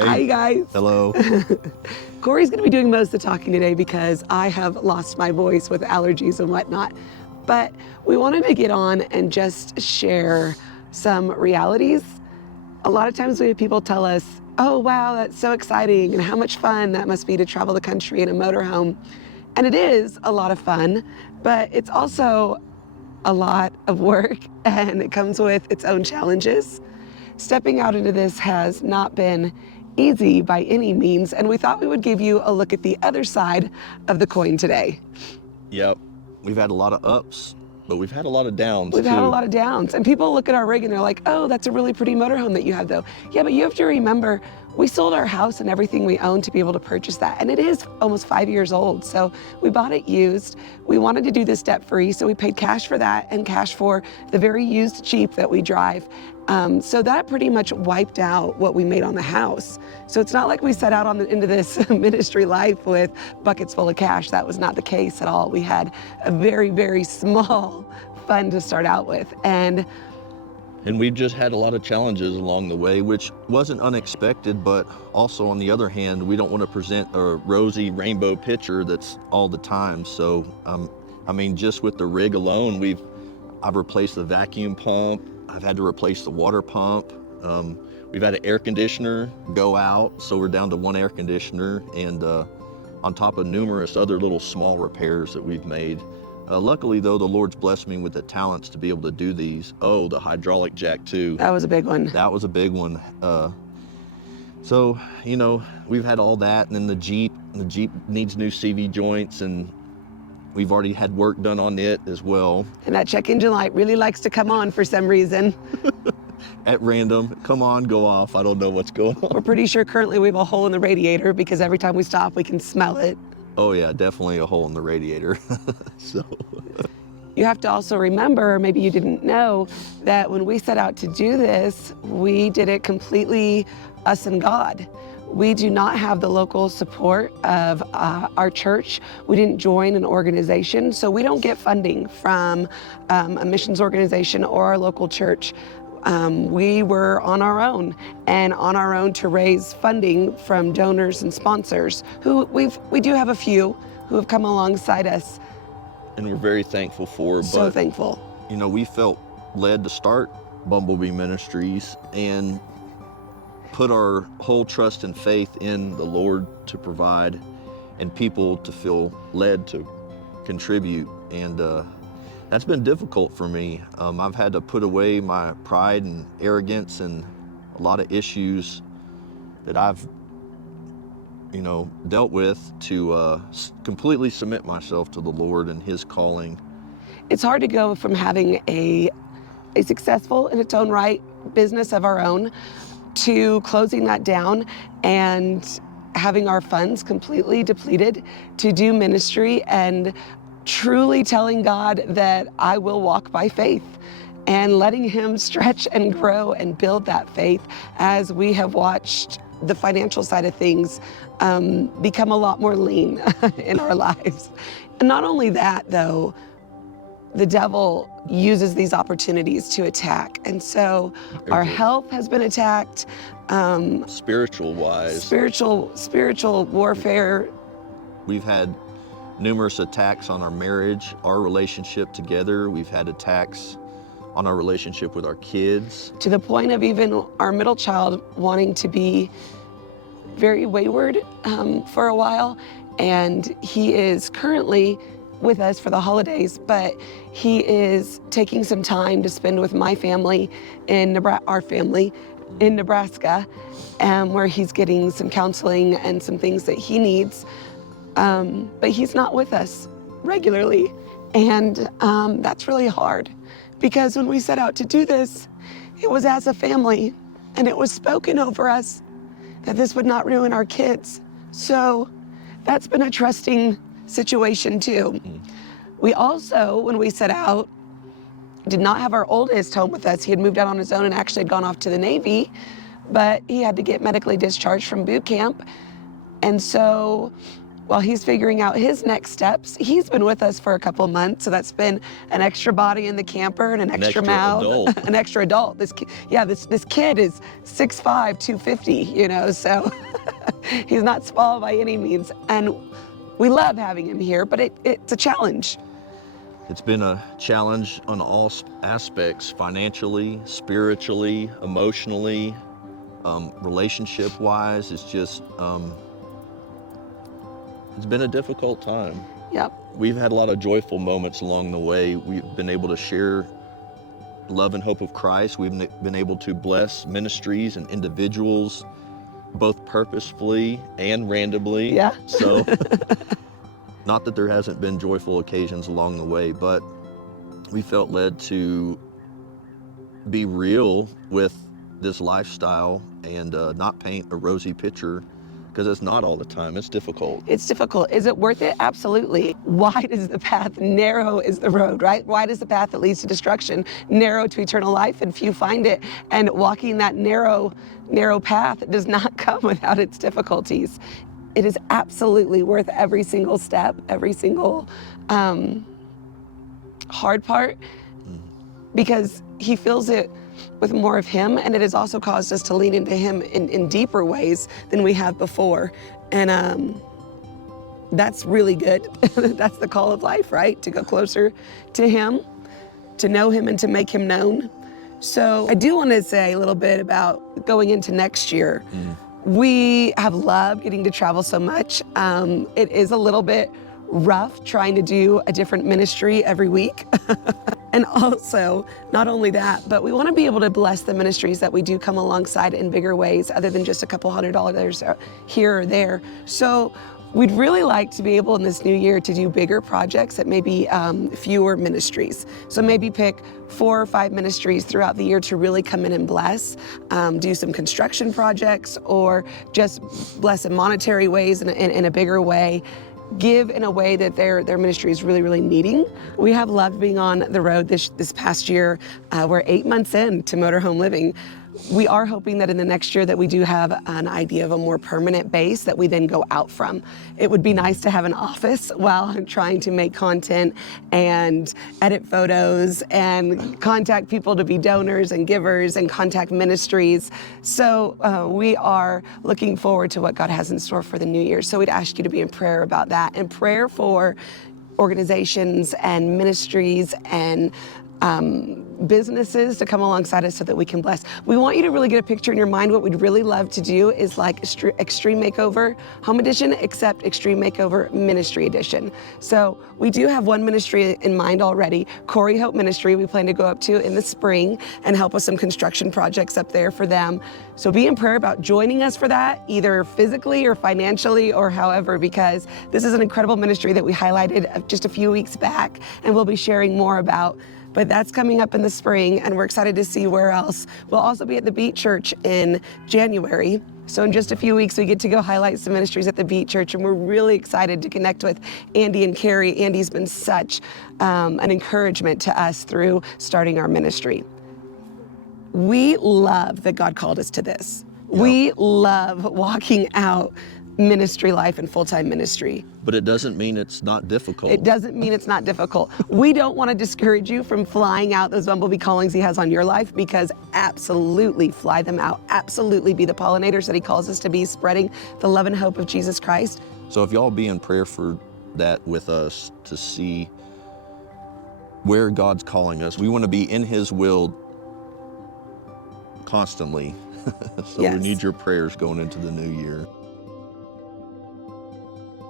Hey. Hi, guys. Hello. Corey's going to be doing most of the talking today because I have lost my voice with allergies and whatnot. But we wanted to get on and just share some realities. A lot of times we have people tell us, oh, wow, that's so exciting, and how much fun that must be to travel the country in a motorhome. And it is a lot of fun, but it's also a lot of work, and it comes with its own challenges. Stepping out into this has not been easy by any means, and we thought we would give you a look at the other side of the coin today. Yep. We've had a lot of ups, but we've had a lot of downs We've too. had a lot of downs, and people look at our rig and they're like, oh, that's a really pretty motorhome that you have though. Yeah, but you have to remember, we sold our house and everything we own to be able to purchase that, and it is almost 5 years old, so we bought it used. We wanted to do this debt-free, so we paid cash for that and cash for the very used Jeep that we drive. So that pretty much wiped out what we made on the house. So it's not like we set out into this ministry life with buckets full of cash. That was not the case at all. We had a very, very small fund to start out with. And we've just had a lot of challenges along the way, which wasn't unexpected, but also on the other hand, we don't want to present a rosy rainbow picture that's all the time. So, I mean, just with the rig alone, I've replaced the vacuum pump. I've had to replace the water pump. We've had an air conditioner go out, so we're down to one air conditioner, and on top of numerous other little small repairs that we've made. Luckily though, the Lord's blessed me with the talents to be able to do these. Oh, the hydraulic jack too. that was a big one. That was a big one. So, you know, we've had all that, and then the Jeep needs new CV joints, and we've already had work done on it as well. And that check engine light really likes to come on for some reason. At random, come on, go off. I don't know what's going on. We're pretty sure currently we have a hole in the radiator because every time we stop, we can smell it. Oh yeah, definitely a hole in the radiator. So. You have to also remember, maybe you didn't know, that when we set out to do this, we did it completely us and God. We do not have the local support of our church. We didn't join an organization, so we don't get funding from a missions organization or our local church. We were on our own, and on our own to raise funding from donors and sponsors, who we do have a few who have come alongside us. And we're very thankful for. So thankful. You know, we felt led to start Bumblebee Ministries and put our whole trust and faith in the Lord to provide, and people to feel led to contribute. And that's been difficult for me. I've had to put away my pride and arrogance and a lot of issues that I've, you know, dealt with to completely submit myself to the Lord and His calling. It's hard to go from having a successful in its own right business of our own to closing that down and having our funds completely depleted to do ministry, and truly telling God that I will walk by faith and letting Him stretch and grow and build that faith as we have watched the financial side of things become a lot more lean in our lives. And not only that though, the devil uses these opportunities to attack. And so our health has been attacked. Spiritual wise. Spiritual warfare. We've had numerous attacks on our marriage, our relationship together. We've had attacks on our relationship with our kids. To the point of even our middle child wanting to be very wayward for a while. And he is currently with us for the holidays, but he is taking some time to spend with my family in our family in Nebraska, where he's getting some counseling and some things that he needs. But he's not with us regularly. And that's really hard, because when we set out to do this, it was as a family, and it was spoken over us that this would not ruin our kids. So that's been a trusting situation too. We also, when we set out, did not have our oldest home with us. He had moved out on his own and actually had gone off to the Navy, but he had to get medically discharged from boot camp. And so while he's figuring out his next steps, he's been with us for a couple of months. So that's been an extra body in the camper and an extra mouth, adult. an extra adult. This kid is 6'5", 250, you know, so he's not small by any means. And we love having him here, but it's a challenge. It's been a challenge on all aspects, financially, spiritually, emotionally, relationship-wise. It's just, it's been a difficult time. Yep. We've had a lot of joyful moments along the way. We've been able to share love and hope of Christ. We've been able to bless ministries and individuals, both purposefully and randomly. Yeah. So, not that there hasn't been joyful occasions along the way, but we felt led to be real with this lifestyle and not paint a rosy picture, because it's not all the time. It's difficult. It's difficult. Is it worth it? Absolutely. Wide is the path, narrow is the road, right? Wide is the path that leads to destruction, narrow to eternal life, and few find it. And walking that narrow path does not come without its difficulties. It is absolutely worth every single step, every single hard part, because he feels it with more of him, and it has also caused us to lean into him in deeper ways than we have before. And that's really good. That's the call of life, right? To go closer to him, to know him and to make him known. So I do want to say a little bit about going into next year. We have loved getting to travel so much. It is a little bit rough trying to do a different ministry every week. And also, not only that, but we want to be able to bless the ministries that we do come alongside in bigger ways, other than just a couple $100 here or there. So we'd really like to be able in this new year to do bigger projects at maybe fewer ministries. So maybe pick 4 or 5 ministries throughout the year to really come in and bless, do some construction projects, or just bless in monetary ways in a bigger way. Give in a way that their ministry is really, really needing. We have loved being on the road this past year. We're 8 months in to motorhome living. We are hoping that in the next year that we do have an idea of a more permanent base that we then go out from. It would be nice to have an office while I'm trying to make content and edit photos and contact people to be donors and givers and contact ministries. So we are looking forward to what God has in store for the new year. So we'd ask you to be in prayer about that, and prayer for organizations and ministries and businesses to come alongside us so that we can bless. We want you to really get a picture in your mind. What we'd really love to do is like Extreme Makeover Home Edition, except Extreme Makeover Ministry Edition. So we do have one ministry in mind already, Corey Hope Ministry. We plan to go up to in the spring and help with some construction projects up there for them. So be in prayer about joining us for that, either physically or financially or however, because this is an incredible ministry that we highlighted just a few weeks back, and we'll be sharing more about. But that's coming up in the spring, and we're excited to see where else. We'll also be at the Beat Church in January. So in just a few weeks, we get to go highlight some ministries at the Beat Church, and we're really excited to connect with Andy and Carrie. Andy's been such an encouragement to us through starting our ministry. We love that God called us to this. Yep. We love walking out ministry life and full-time ministry. But it doesn't mean it's not difficult. It doesn't mean it's not difficult. We don't want to discourage you from flying out those bumblebee callings he has on your life, because absolutely fly them out. Absolutely be the pollinators that he calls us to be, spreading the love and hope of Jesus Christ. So if y'all be in prayer for that with us, to see where God's calling us. We want to be in his will constantly. So yes. We need your prayers going into the new year.